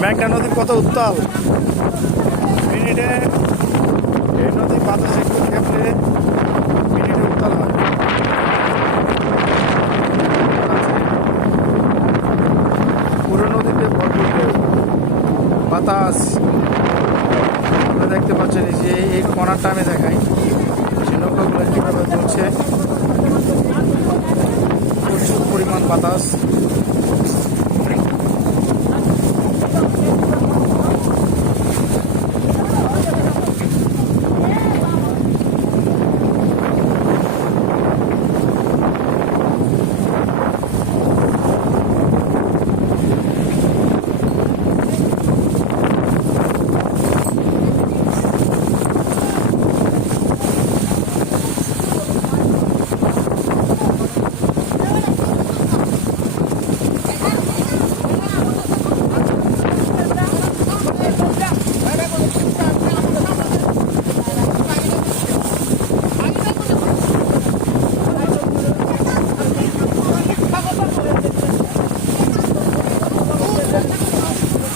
মেঘনা নদী কত উত্তাল? মিনিটে এই নদী বাতাসে একটু খেপলে মিনিটে উত্তাল হয়। পুরো নদীতে ভরপুর। বাতাস। আপনারা দেখতে পাচ্ছেন যে এই কণাটা আমি দেখাই। যে নৌকাগুলো কীভাবে চলছে প্রচুর পরিমাণ বাতাস।